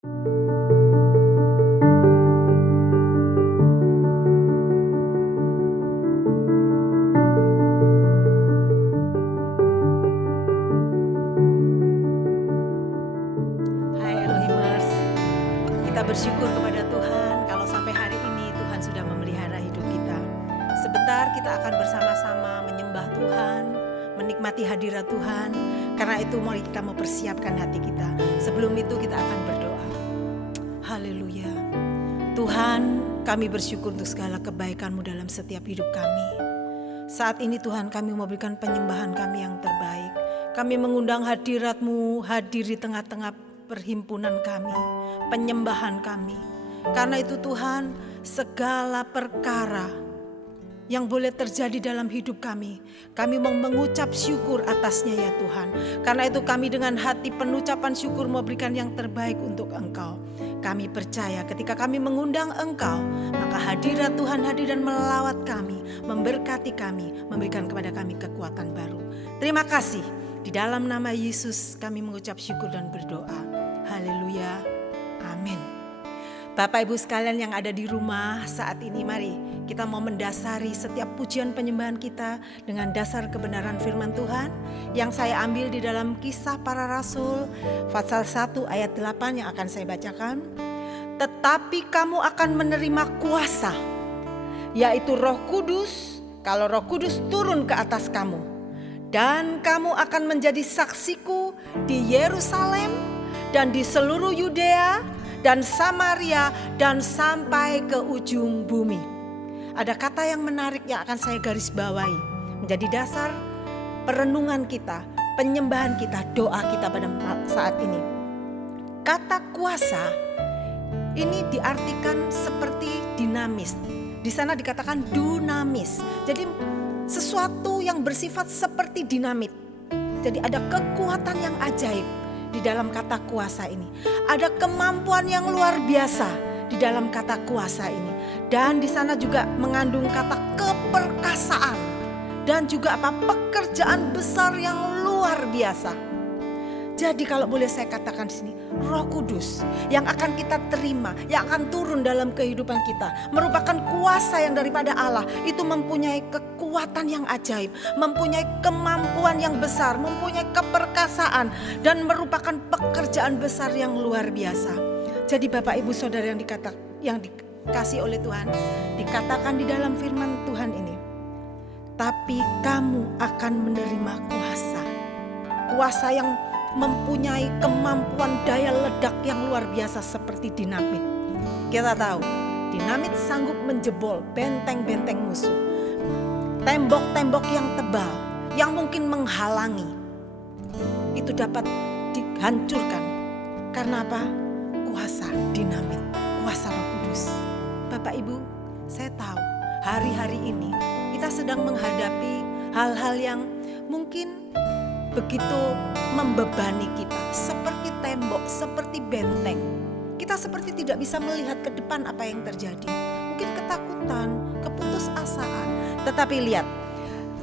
Hai Elohimers, kita bersyukur kepada Tuhan kalau sampai hari ini Tuhan sudah memelihara hidup kita. Sebentar kita akan bersama-sama menyembah Tuhan, menikmati hadirat Tuhan. Karena itu mari kita mempersiapkan hati kita. Sebelum itu kita akan berdoa. Haleluya. Tuhan, kami bersyukur untuk segala kebaikan-Mu dalam setiap hidup kami. Saat ini Tuhan, kami memberikan penyembahan kami yang terbaik. Kami mengundang hadirat-Mu hadir di tengah-tengah perhimpunan kami, penyembahan kami. Karena itu Tuhan, segala perkara yang boleh terjadi dalam hidup kami mau mengucap syukur atasnya ya Tuhan. Karena itu kami dengan hati penuh ucapan syukur memberikan yang terbaik untuk Engkau. Kami percaya ketika kami mengundang Engkau, maka hadirat Tuhan hadir dan melawat kami, memberkati kami, memberikan kepada kami kekuatan baru. Terima kasih. Di dalam nama Yesus kami mengucap syukur dan berdoa. Haleluya. Amin. Bapak Ibu sekalian yang ada di rumah saat ini, mari kita mau mendasari setiap pujian penyembahan kita dengan dasar kebenaran firman Tuhan yang saya ambil di dalam Kisah Para Rasul pasal 1 ayat 8 yang akan saya bacakan. Tetapi kamu akan menerima kuasa, yaitu Roh Kudus, kalau Roh Kudus turun ke atas kamu. Dan kamu akan menjadi saksiku di Yerusalem dan di seluruh Yudea dan Samaria dan sampai ke ujung bumi. Ada kata yang menarik yang akan saya garis bawahi menjadi dasar perenungan kita, penyembahan kita, doa kita pada saat ini. Kata kuasa ini diartikan seperti dinamis. Di sana dikatakan dunamis. Jadi sesuatu yang bersifat seperti dinamit. Jadi ada kekuatan yang ajaib di dalam kata kuasa ini. Ada kemampuan yang luar biasa di dalam kata kuasa ini. Dan di sana juga mengandung kata keperkasaan. Dan juga pekerjaan besar yang luar biasa. Jadi kalau boleh saya katakan di sini, Roh Kudus yang akan kita terima, yang akan turun dalam kehidupan kita, merupakan kuasa yang daripada Allah. Itu mempunyai kekuatan yang ajaib, mempunyai kemampuan yang besar, mempunyai keperkasaan, dan merupakan pekerjaan besar yang luar biasa. Jadi Bapak Ibu Saudara yang dikasih oleh Tuhan, dikatakan di dalam firman Tuhan ini, tapi kamu akan menerima kuasa yang mempunyai kemampuan daya ledak yang luar biasa seperti dinamit. Kita tahu dinamit sanggup menjebol benteng-benteng musuh, tembok-tembok yang tebal yang mungkin menghalangi itu dapat dihancurkan. Karena apa? Kuasa dinamit, kuasa Roh Kudus. Bapak Ibu, saya tahu hari-hari ini kita sedang menghadapi hal-hal yang mungkin begitu membebani kita, seperti tembok, seperti benteng. Kita seperti tidak bisa melihat ke depan apa yang terjadi. Mungkin ketakutan, keputusasaan. Tetapi lihat,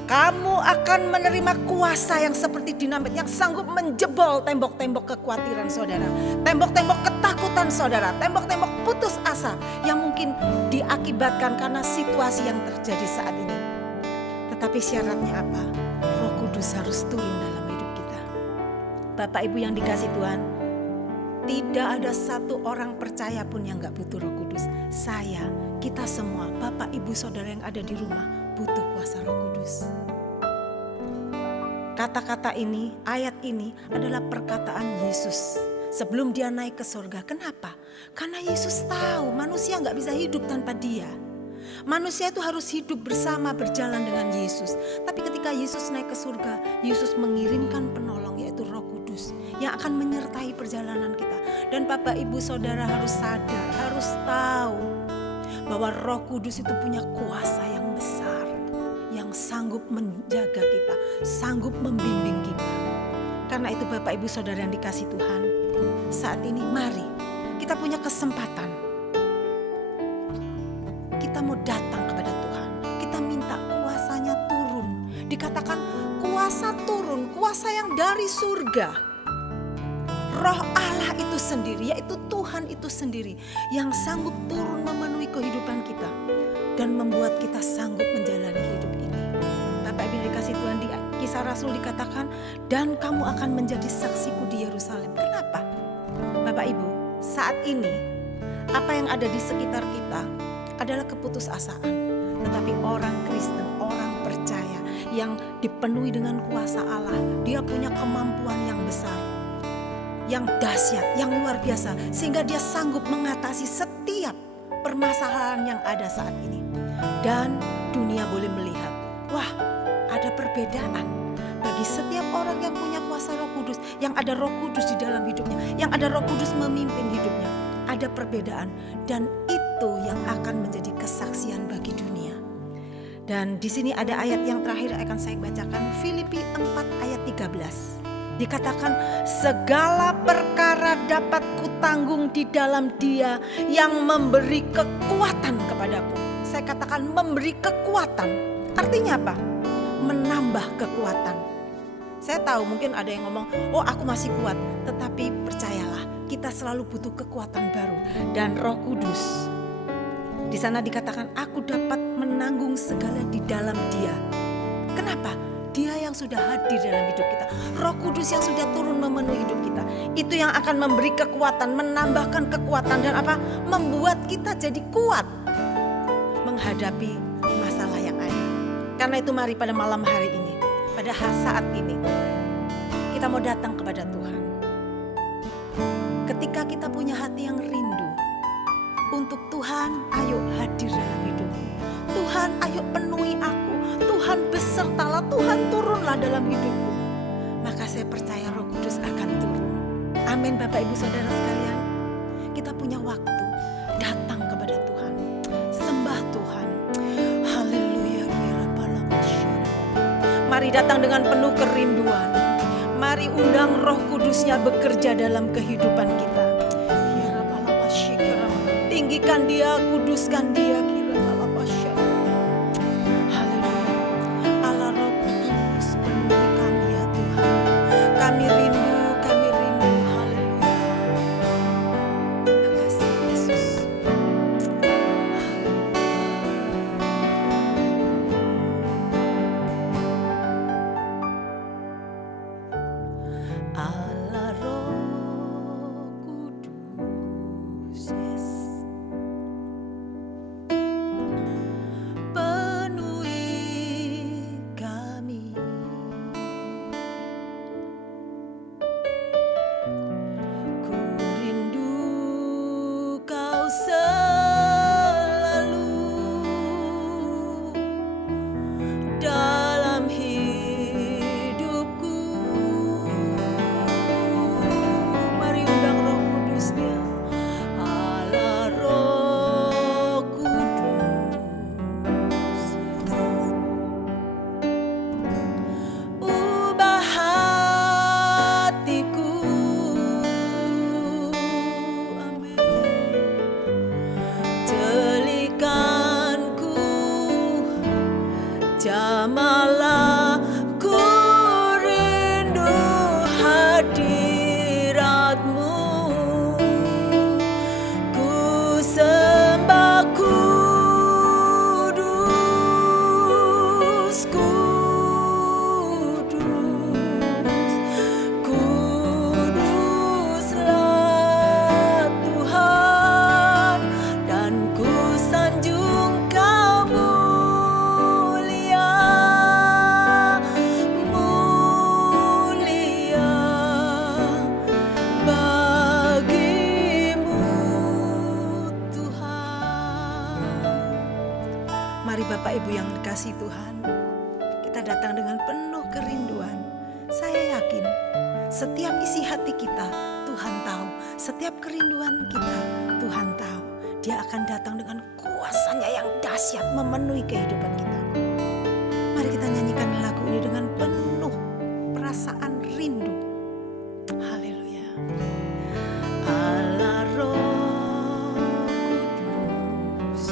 kamu akan menerima kuasa yang seperti dinamit yang sanggup menjebol tembok-tembok kekhawatiran saudara, tembok-tembok ketakutan saudara, tembok-tembok putus asa yang mungkin diakibatkan karena situasi yang terjadi saat ini. Tetapi syaratnya apa? Roh Kudus harus turun dalam hidup kita. Bapak Ibu yang dikasih Tuhan, tidak ada satu orang percaya pun yang gak butuh Roh Kudus. Saya, kita semua, Bapak Ibu Saudara yang ada di rumah butuh kuasa Roh Kudus. Kata-kata ini, ayat ini adalah perkataan Yesus sebelum dia naik ke surga. Kenapa? Karena Yesus tahu manusia gak bisa hidup tanpa dia. Manusia itu harus hidup bersama, berjalan dengan Yesus. Tapi ketika Yesus naik ke surga, Yesus mengirimkan penolong, yaitu Roh Kudus, yang akan menyertai perjalanan kita. Dan Bapak Ibu Saudara harus sadar, harus tahu bahwa Roh Kudus itu punya kuasa yang besar, yang sanggup menjaga kita, sanggup membimbing kita. Karena itu Bapak Ibu Saudara yang dikasih Tuhan, saat ini mari kita punya kesempatan. Kita mau datang kepada Tuhan, kita minta kuasanya turun. Dikatakan kuasa turun, kuasa yang dari surga. Roh Allah itu sendiri, yaitu Tuhan itu sendiri yang sanggup turun memenuhi kehidupan kita dan membuat kita sanggup menjalani hidup ini. Bapak Ibu dikasih Tuhan, di Kisah Rasul dikatakan, dan kamu akan menjadi saksiku di Yerusalem. Kenapa? Bapak Ibu, saat ini apa yang ada di sekitar kita adalah keputusasaan. Tetapi orang Kristen, orang percaya yang dipenuhi dengan kuasa Allah, dia punya kemampuan yang besar, yang dahsyat, yang luar biasa, sehingga dia sanggup mengatasi setiap permasalahan yang ada saat ini. Dan dunia boleh melihat, wah, ada perbedaan bagi setiap orang yang punya kuasa Roh Kudus, yang ada Roh Kudus di dalam hidupnya, yang ada Roh Kudus memimpin hidupnya. Ada perbedaan, dan itu yang akan menjadi kesaksian bagi dunia. Dan di sini ada ayat yang terakhir akan saya bacakan, Filipi 4 ayat 13. Dikatakan, segala perkara dapat kutanggung di dalam Dia yang memberi kekuatan kepadaku. Saya katakan memberi kekuatan. Artinya apa? Menambah kekuatan. Saya tahu mungkin ada yang ngomong, oh aku masih kuat. Tetapi percayalah, kita selalu butuh kekuatan baru. Dan Roh Kudus, di sana dikatakan, aku dapat menanggung segala di dalam Dia. Kenapa? Dia yang sudah hadir dalam hidup kita, Roh Kudus yang sudah turun memenuhi hidup kita, itu yang akan memberi kekuatan, menambahkan kekuatan, dan apa? Membuat kita jadi kuat menghadapi masalah yang ada. Karena itu mari pada malam hari ini, pada saat ini, kita mau datang kepada Tuhan. Ketika kita punya hati yang rindu untuk Tuhan, ayo hadir dalam hidupku. Tuhan, ayo penuhi aku. Tuhan besertalah, Tuhan turunlah dalam hidupku. Maka saya percaya Roh Kudus akan turun. Amin Bapak Ibu Saudara sekalian. Kita punya waktu datang kepada Tuhan, sembah Tuhan. Haleluya. Mari datang dengan penuh kerinduan. Mari undang Roh Kudusnya bekerja dalam kehidupan kita. Tinggikan Dia, kuduskan Dia. Jamalah ku rindu hadirat-Mu, ku sembah kudus, kuduslah Tuhan, dan ku sanjung Bapak Ibu yang dikasihi Tuhan, kita datang dengan penuh kerinduan. Saya yakin setiap isi hati kita Tuhan tahu, setiap kerinduan kita Tuhan tahu. Dia akan datang dengan kuasa-Nya yang dahsyat memenuhi kehidupan kita. Mari kita nyanyikan lagu ini dengan penuh perasaan rindu. Haleluya. Allah Roh Kudus,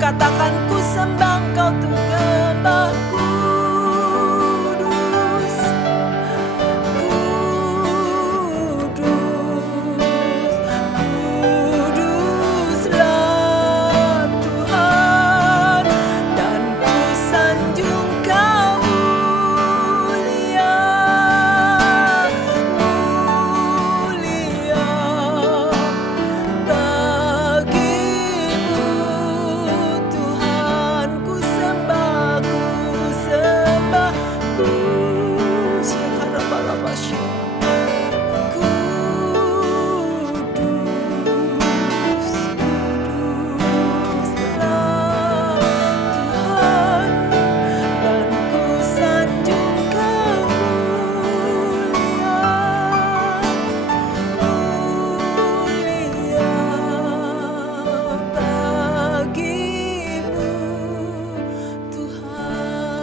Katakan ku sembah Engkau Tuhan kudus, kudus, kuduslah Tuhan, dan ku sanjung Kau mulia, mulia bagimu Tuhan. Ku sembah, ku Shekarabalabasya. Kudus, kuduslah Tuhan, dan ku sanjung Kau mulia, mulia bagimu Tuhan.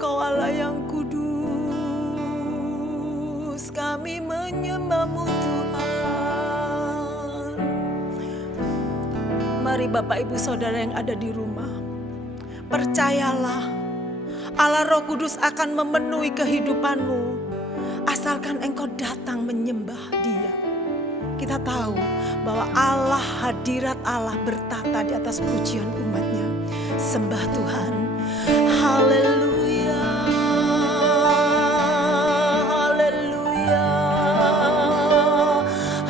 Kau Allah yang kudus, kami menyembah-Mu Tuhan. Mari Bapak Ibu Saudara yang ada di rumah, percayalah Allah Roh Kudus akan memenuhi kehidupanmu asalkan engkau datang menyembah Dia. Kita tahu bahwa Allah, hadirat Allah bertata di atas pujian umatnya. Sembah Tuhan. Haleluya, haleluya,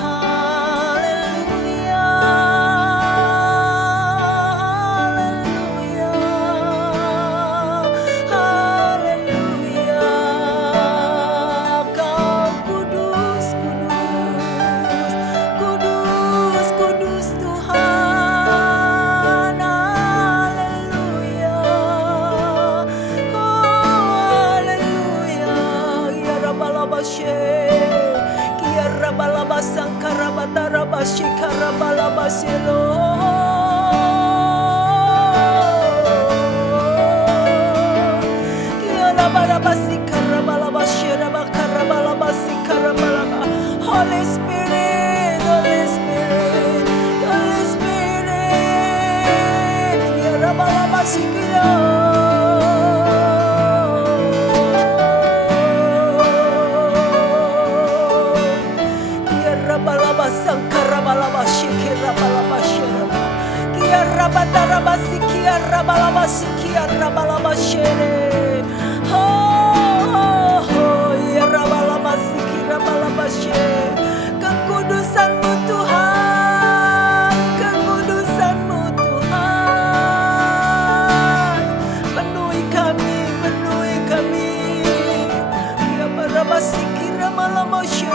haleluya, haleluya, haleluya. Kau kudus, kudus, kudus, kudus Tuhan. Haleluya, oh haleluya. Ya Rabbalabashe, Kia Rabbalabasangkarabatarabashi Karabalabasilo. Holy Spirit, Holy Spirit, Holy Spirit. Ya Rabbalabashikira. Ya Rabbalabasangkarabalabashikirabalabashira. Kia Rabatarabasiki Rabalabasiki Rabalabashere. Kekudusan-Mu Tuhan, kekudusan-Mu Tuhan, penuhi kami, penuhi kami. Ya Barabasiki Ramalamashe.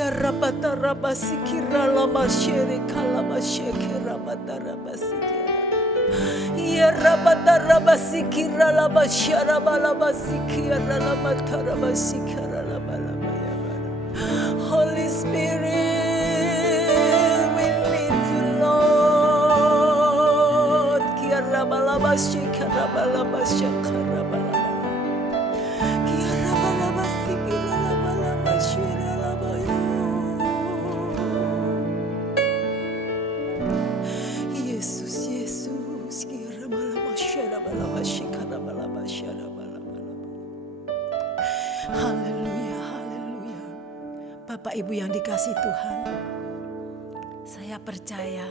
Ya Rabatarabasiki Ralamashere Kalamasheke Rabatarabasiki. Ya Rabatarabasiki Ralabashara Balabasiki Ralamatarabasiki Ralabalabaya. Holy Spirit, we need you, Lord. Kia Rabalabashika Rabalabashaka Rabalabala. Yesus, Yesus, haleluya, haleluya. Bapak Ibu yang dikasihi Tuhan, saya percaya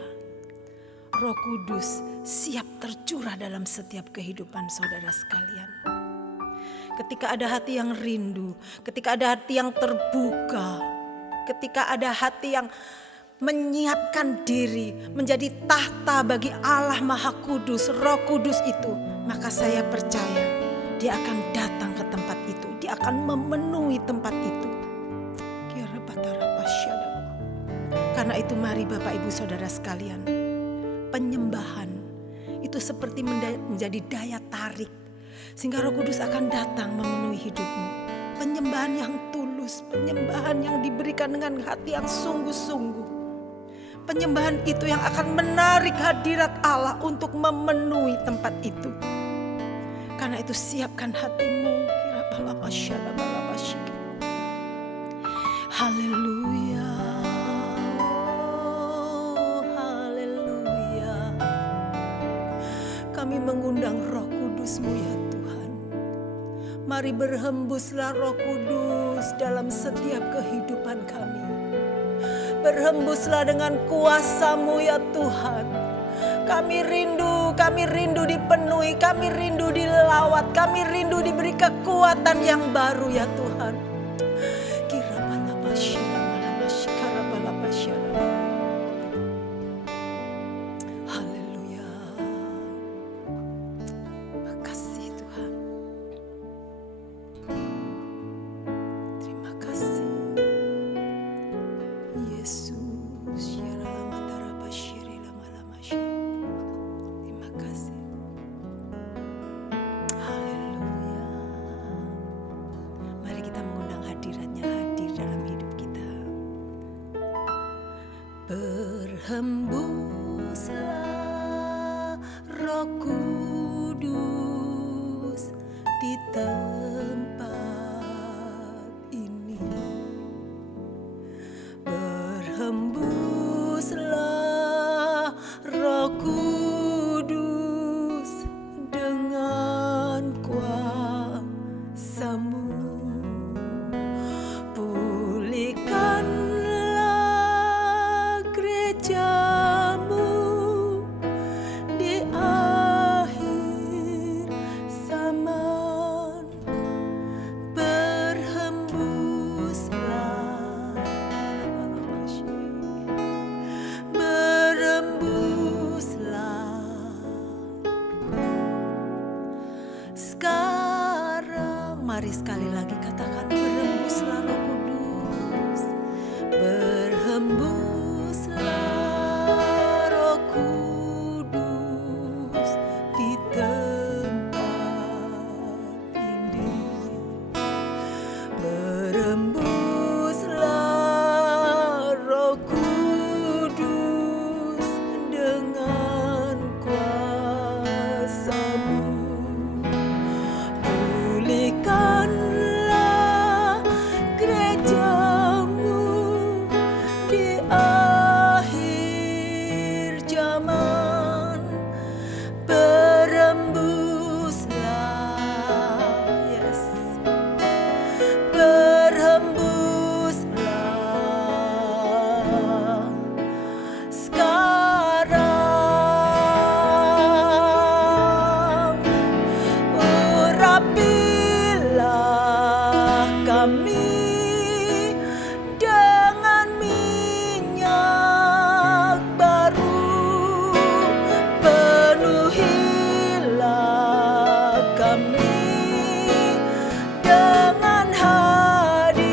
Roh Kudus siap tercurah dalam setiap kehidupan saudara sekalian. Ketika ada hati yang rindu, ketika ada hati yang terbuka, ketika ada hati yang menyiapkan diri menjadi tahta bagi Allah Maha Kudus, Roh Kudus itu, maka saya percaya Dia akan datang ke tempat itu, Dia akan memenuhi tempat itu. Karena itu mari Bapak Ibu Saudara sekalian, penyembahan itu seperti menjadi daya tarik, sehingga Roh Kudus akan datang memenuhi hidupmu. Penyembahan yang tulus, penyembahan yang diberikan dengan hati yang sungguh-sungguh. Penyembahan itu yang akan menarik hadirat Allah untuk memenuhi tempat itu. Karena itu siapkan hatimu. Haleluya, haleluya. Kami mengundang Roh Kudus-Mu ya Tuhan. Mari berhembuslah Roh Kudus dalam setiap kehidupan kami. Berhembuslah dengan kuasa-Mu ya Tuhan. Kami rindu dipenuhi, kami rindu dilawat, kami rindu diberi kekuatan yang baru ya Tuhan. Haleluya. Makasih Tuhan. Terima kasih Yesus. Terima kasih. Haleluya. Mari kita mengundang hadiratnya hadir dalam hidup kita. Berhembuslah Roh Kudus di tempat ini. Berhembuslah Roh Kudus dengan kuasa-Mu. Pulihkanlah gereja-Mu di akhir zaman. Berhembuslah, sekarang. Mari sekali lagi katakan, berhembuslah Roh Kudus. Berhembuslah Roh Kudus di tempat ini. Berhembuslah Roh Kudus dengan kuasa-Mu. Pulihkanlah gereja-Mu di akhir zaman. Berhembuslah, yes. Berhembuslah sekarang. Urapilah kami dengan minyak baru. Penuhilah kami dengan hadirat-Mu.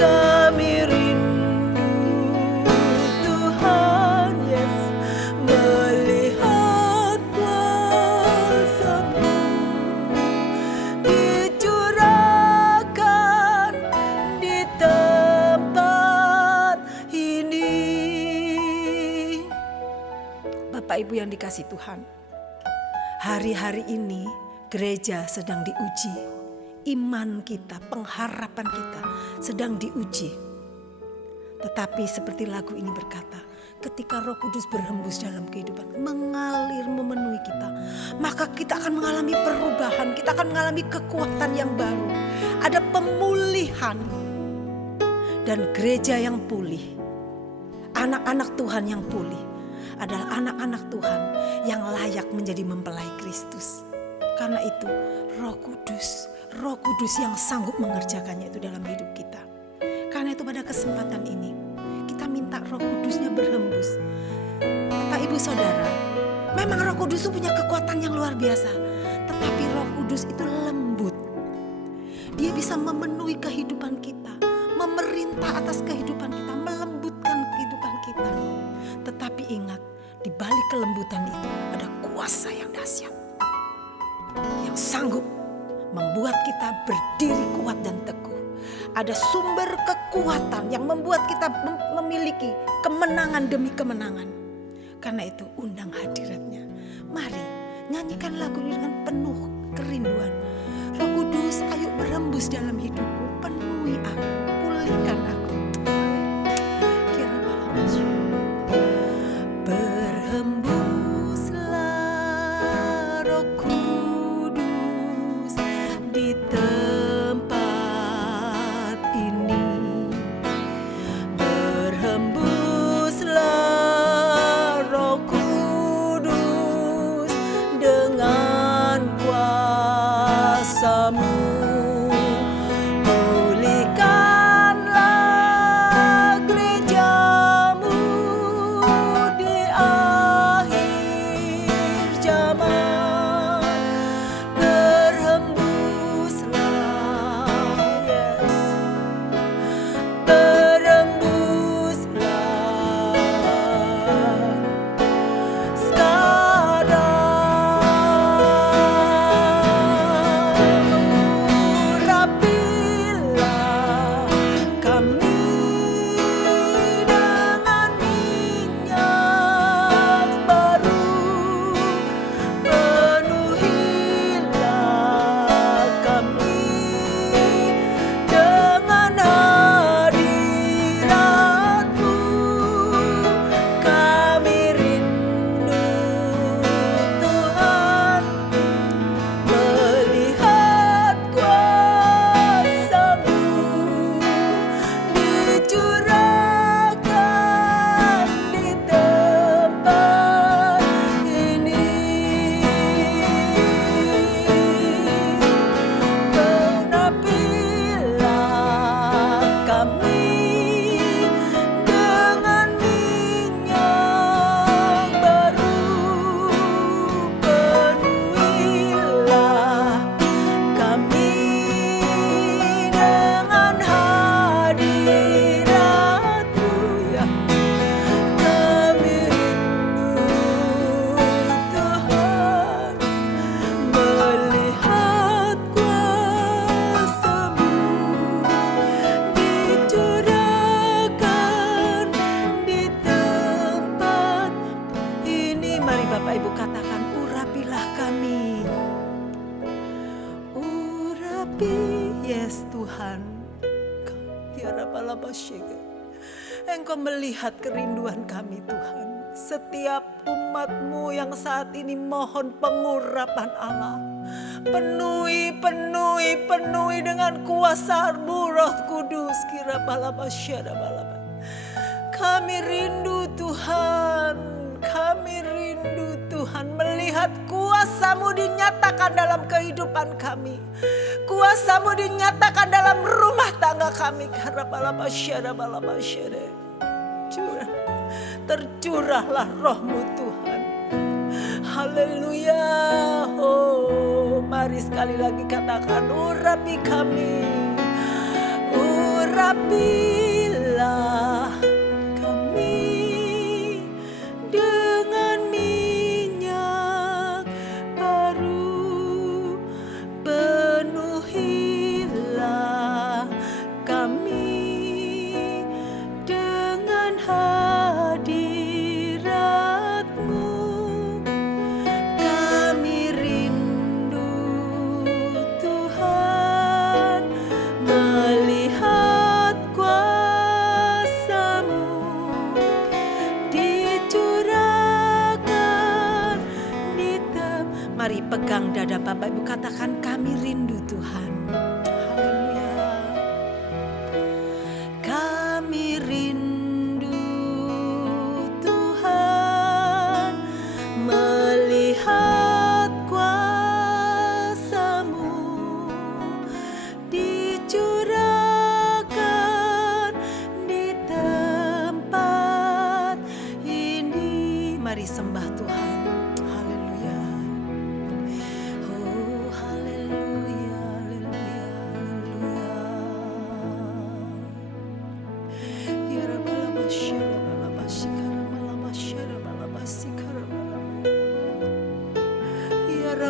Kami rindu Tuhan, yes, melihat kuasa-Mu dicurahkan di tempat ini. Bapak Ibu yang dikasihi Tuhan, hari-hari ini gereja sedang diuji. Iman kita, pengharapan kita sedang diuji. Tetapi seperti lagu ini berkata, ketika Roh Kudus berhembus dalam kehidupan, mengalir memenuhi kita, maka kita akan mengalami perubahan, kita akan mengalami kekuatan yang baru. Ada pemulihan dan gereja yang pulih. Anak-anak Tuhan yang pulih adalah anak-anak Tuhan yang layak menjadi mempelai Kristus. Karena itu Roh Kudus yang sanggup mengerjakannya itu dalam hidup kita. Karena itu pada kesempatan ini kita minta Roh Kudusnya berhembus. Bapak Ibu Saudara, memang Roh Kudus itu punya kekuatan yang luar biasa. Tetapi Roh Kudus itu lembut. Dia bisa memenuhi kehidupan kita, memerintah atas kehidupan kita, melembutkan kehidupan kita. Tetapi ingat, kelembutan itu ada kuasa yang dahsyat, yang sanggup membuat kita berdiri kuat dan teguh. Ada sumber kekuatan yang membuat kita memiliki kemenangan demi kemenangan. Karena itu undang hadiratnya. Mari nyanyikan lagu ini dengan penuh kerinduan. Roh Kudus, ayo berembus dalam hidupku, penuhi aku, pulihkan aku. Kira malam berhembuslah Roh Kudus di tempat ini. Berhembuslah Roh Kudus dengan kuasa-Mu. Pulihkanlah gereja-Mu di akhir zaman. Berhembuslah, yes. Berhembuslah sekarang. Urapilah kami dengan minyak baru. Penuhilah kami dengan hadirat-Mu. Kami rindu Tuhan melihat kuasa-Mu dicurahkan di tempat ini. Genapilah kami dengan minyak baru. Penuhilah kami dengan hadirat-Mu, ya. Kami rindu Tuhan melihat kuasa-Mu dicurahkan di tempat ini. Mari Bapak Ibu katakan, urapilah kami. Urapi, yes Tuhan. Tiara Palabashege. Engkau melihat kerinduan kami Tuhan. Setiap umat-Mu yang saat ini mohon pengurapan Allah. Penuhi dengan kuasa-Mu Roh Kudus. Kira Palabashada Balaba. Kami rindu Tuhan. Kami rindu Tuhan melihat kuasa-Mu dinyatakan dalam kehidupan kami. Kuasa-Mu dinyatakan dalam rumah tangga kami. Kira Palabashada Balabashada. Tercurahlah Roh-Mu Tuhan. Haleluya. Oh, mari sekali lagi katakan, urapi kami. Urapilah kami dengan minyak baru. Penuhilah kami dengan hadirat-Mu. Kami rindu Tuhan melihat kuasa-Mu dicurahkan di Mari pegang dada Bapak Ibu, katakan, kami rindu Tuhan. Haleluya. Kami rindu Tuhan melihat kuasa-Mu dicurahkan di tempat ini. Mari sembah Tuhan. Haleluya. Oh, haleluya, haleluya, haleluya. Ya Rabbal Alamin, Rabbal Alamin, Rabbal Alamin, Rabbal Alamin.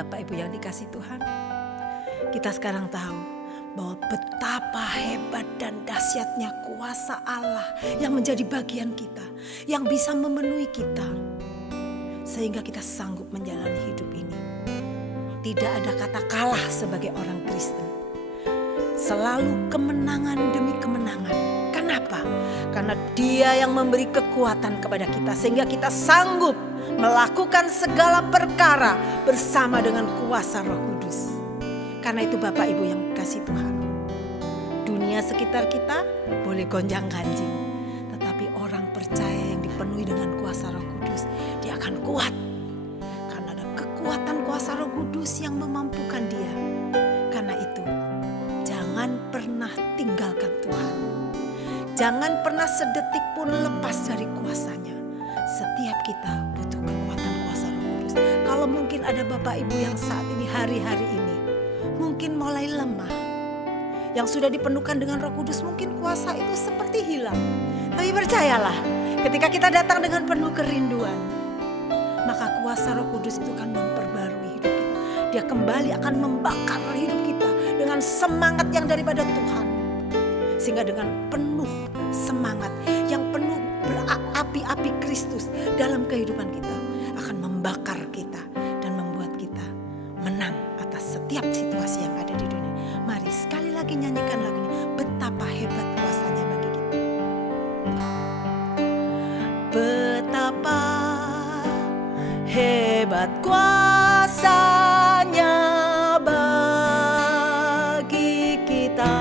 Bapak Ibu yang dikasih Tuhan, kita sekarang tahu bahwa betapa hebat dan dahsyatnya kuasa Allah yang menjadi bagian kita, yang bisa memenuhi kita, sehingga kita sanggup menjalani hidup ini. Tidak ada kata kalah sebagai orang Kristen. Selalu kemenangan demi kemenangan. Kenapa? Karena Dia yang memberi kekuatan kepada kita sehingga kita sanggup melakukan segala perkara bersama dengan kuasa Roh Kudus. Karena itu Bapak Ibu yang kasih Tuhan, dunia sekitar kita boleh gonjang-ganjing, tetapi orang percaya yang dipenuhi dengan kuasa Roh Kudus, dia akan kuat. Karena ada kekuatan kuasa Roh Kudus yang memampukan dia. Karena itu, jangan pernah tinggalkan Tuhan. Jangan pernah sedetik pun lepas dari kuasanya. Setiap kita butuh kekuatan kuasa Roh Kudus. Kalau mungkin ada Bapak Ibu yang saat ini, hari-hari ini mungkin mulai lemah, yang sudah dipenuhkan dengan Roh Kudus, mungkin kuasa itu seperti hilang. Tapi percayalah, ketika kita datang dengan penuh kerinduan, maka kuasa Roh Kudus itu akan memperbarui hidup kita. Dia kembali akan membakar hidup kita dengan semangat yang daripada Tuhan. Sehingga dengan penuh semangat yang penuh berapi-api Kristus dalam kehidupan kita akan membakar kita dan membuat kita menang atas setiap situasi yang ada di dunia. Mari sekali lagi nyanyikan lagu ini, betapa hebat kuasanya bagi kita. Betapa hebat kuasanya bagi kita,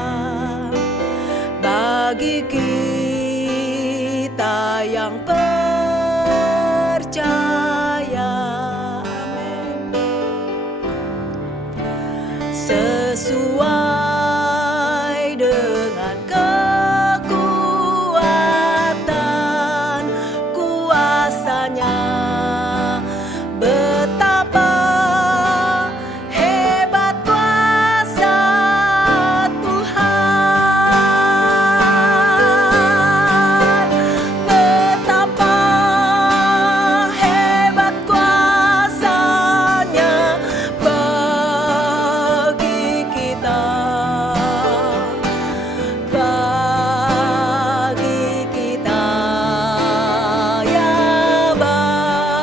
bagi kita yang percaya. Amin. Sesuai dengan kekuatan kuasanya, betapa hebat kuasa Tuhan, betapa hebat kuasanya bagi kita, ya bagi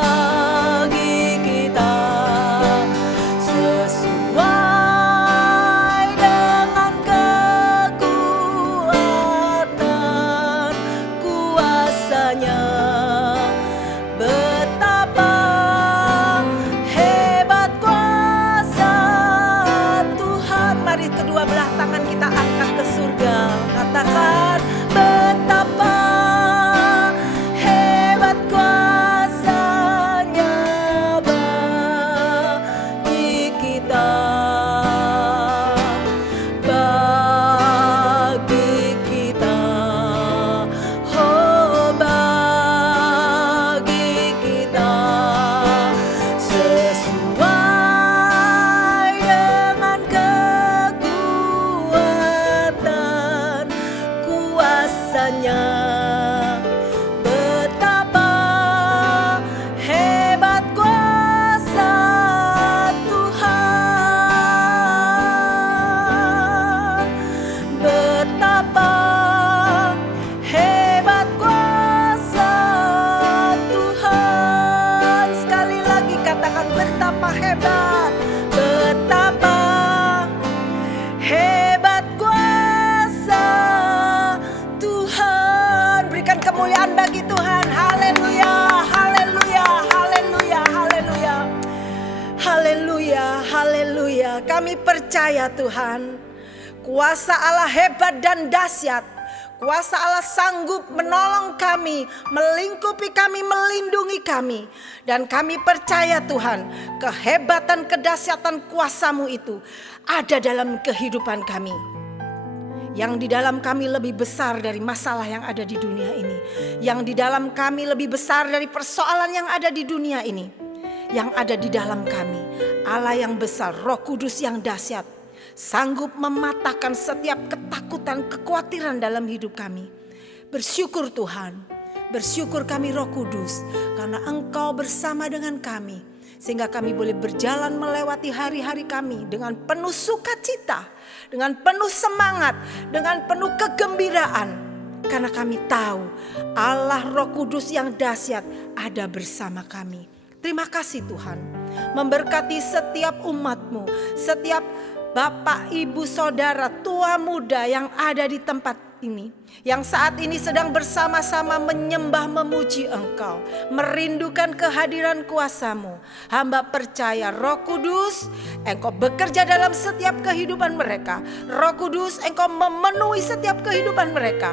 kita, sesuai dengan kekuatan kuasanya, betapa hebat kuasa Tuhan. Mari kedua belah tangan kita angkat ke surga, katakan betapa hebat kuasanya bagi kita, bagi kita, oh bagi kita, sesuai dengan kekuatan kuasanya, betapa hebat kuasa Tuhan, betapa hebat kuasa Tuhan. Sekali lagi katakan betapa hebat, betapa hebat kuasa Tuhan. Berikan kemuliaan bagi Tuhan. Haleluya, haleluya, haleluya, haleluya. Haleluya, haleluya. Kami percaya Tuhan, kuasa Allah hebat dan dahsyat. Kuasa Allah sanggup menolong kami, melingkupi kami, melindungi kami. Dan kami percaya Tuhan, kehebatan, kedahsyatan kuasa-Mu itu ada dalam kehidupan kami. Yang di dalam kami lebih besar dari masalah yang ada di dunia ini. Yang di dalam kami lebih besar dari persoalan yang ada di dunia ini. Yang ada di dalam kami, Allah yang besar, Roh Kudus yang dahsyat, sanggup mematahkan setiap ketakutan, kekhawatiran dalam hidup kami. Bersyukur Tuhan, bersyukur kami Roh Kudus, karena Engkau bersama dengan kami. Sehingga kami boleh berjalan melewati hari-hari kami dengan penuh sukacita, dengan penuh semangat, dengan penuh kegembiraan. Karena kami tahu Allah Roh Kudus yang dahsyat ada bersama kami. Terima kasih Tuhan. Memberkati setiap umat-Mu, setiap Bapak, Ibu, Saudara, tua muda yang ada di tempat ini, yang saat ini sedang bersama-sama menyembah memuji Engkau, merindukan kehadiran kuasa-Mu. Hamba percaya Roh Kudus, Engkau bekerja dalam setiap kehidupan mereka. Roh Kudus, Engkau memenuhi setiap kehidupan mereka,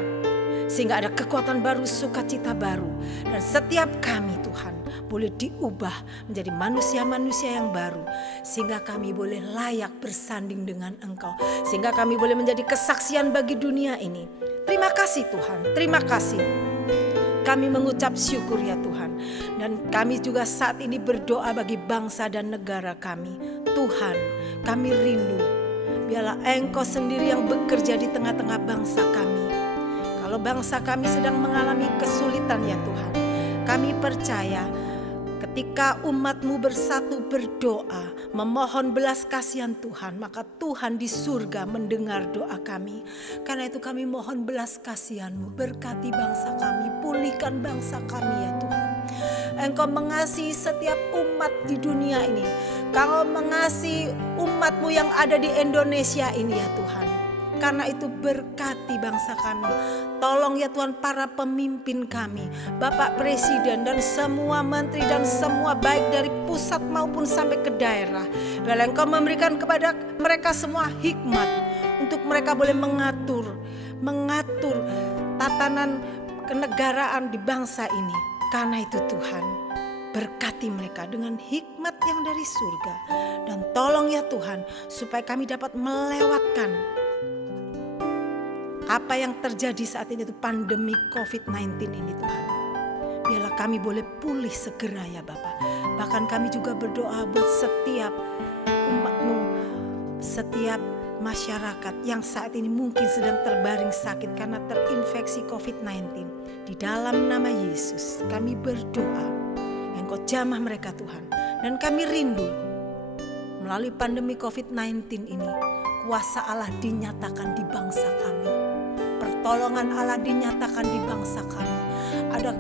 sehingga ada kekuatan baru, sukacita baru. Dan setiap kami Tuhan boleh diubah menjadi manusia-manusia yang baru, sehingga kami boleh layak bersanding dengan Engkau, sehingga kami boleh menjadi kesaksian bagi dunia ini. Terima kasih Tuhan, terima kasih. Kami mengucap syukur ya Tuhan. Dan kami juga saat ini berdoa bagi bangsa dan negara kami. Tuhan, kami rindu biarlah Engkau sendiri yang bekerja di tengah-tengah bangsa kami. Kalau bangsa kami sedang mengalami kesulitan ya Tuhan, kami percaya ketika umat-Mu bersatu berdoa, memohon belas kasihan Tuhan, maka Tuhan di surga mendengar doa kami. Karena itu kami mohon belas kasihan-Mu, berkati bangsa kami, pulihkan bangsa kami ya Tuhan. Engkau mengasihi setiap umat di dunia ini. Kau mengasihi umat-Mu yang ada di Indonesia ini ya Tuhan. Karena itu berkati bangsa kami. Tolong ya Tuhan para pemimpin kami, Bapak Presiden dan semua menteri dan semua baik dari pusat maupun sampai ke daerah. Biarlah Engkau memberikan kepada mereka semua hikmat untuk mereka boleh mengatur tatanan kenegaraan di bangsa ini. Karena itu Tuhan, berkati mereka dengan hikmat yang dari surga. Dan tolong ya Tuhan supaya kami dapat melewatkan apa yang terjadi saat ini itu pandemi COVID-19 ini Tuhan. Biarlah kami boleh pulih segera ya Bapa. Bahkan kami juga berdoa buat setiap umat-Mu, setiap masyarakat yang saat ini mungkin sedang terbaring sakit karena terinfeksi COVID-19. Di dalam nama Yesus kami berdoa, Engkau jamah mereka Tuhan. Dan kami rindu melalui pandemi COVID-19 ini, kuasa Allah dinyatakan di bangsa kami. Pertolongan Allah dinyatakan di bangsa kami. Ada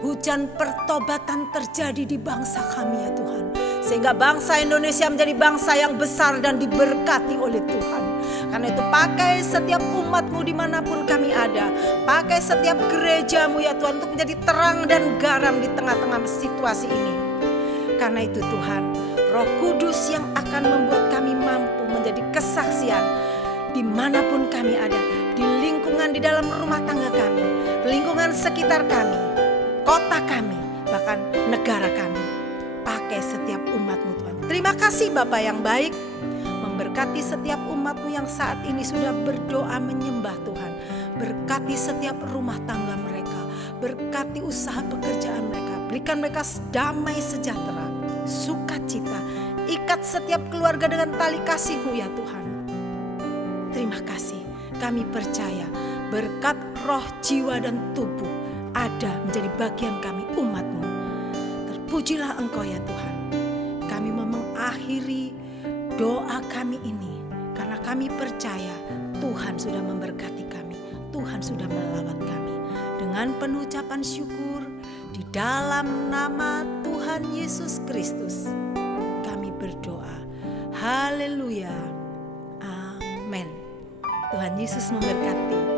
hujan pertobatan terjadi di bangsa kami ya Tuhan. Sehingga bangsa Indonesia menjadi bangsa yang besar dan diberkati oleh Tuhan. Karena itu pakai setiap umat-Mu dimanapun kami ada. Pakai setiap gereja-Mu ya Tuhan untuk menjadi terang dan garam di tengah-tengah situasi ini. Karena itu Tuhan, Roh Kudus yang akan membuat kami mampu menjadi kesaksian dimanapun kami ada. Di lingkungan di dalam rumah tangga kami, lingkungan sekitar kami, kota kami, bahkan negara kami. Pakai setiap umat-Mu Tuhan. Terima kasih Bapa yang baik. Memberkati setiap umat-Mu yang saat ini sudah berdoa menyembah Tuhan. Berkati setiap rumah tangga mereka. Berkati usaha pekerjaan mereka. Berikan mereka damai sejahtera, sukacita. Ikat setiap keluarga dengan tali kasih-Mu ya Tuhan. Terima kasih. Kami percaya berkat roh, jiwa dan tubuh ada menjadi bagian kami umat-Mu. Terpujilah Engkau ya Tuhan. Kami mau mengakhiri doa kami ini karena kami percaya Tuhan sudah memberkati kami. Tuhan sudah melawat kami. Dengan penuh ucapan syukur di dalam nama Tuhan Yesus Kristus kami berdoa. Haleluya. Amin. Tuhan Yesus memberkati.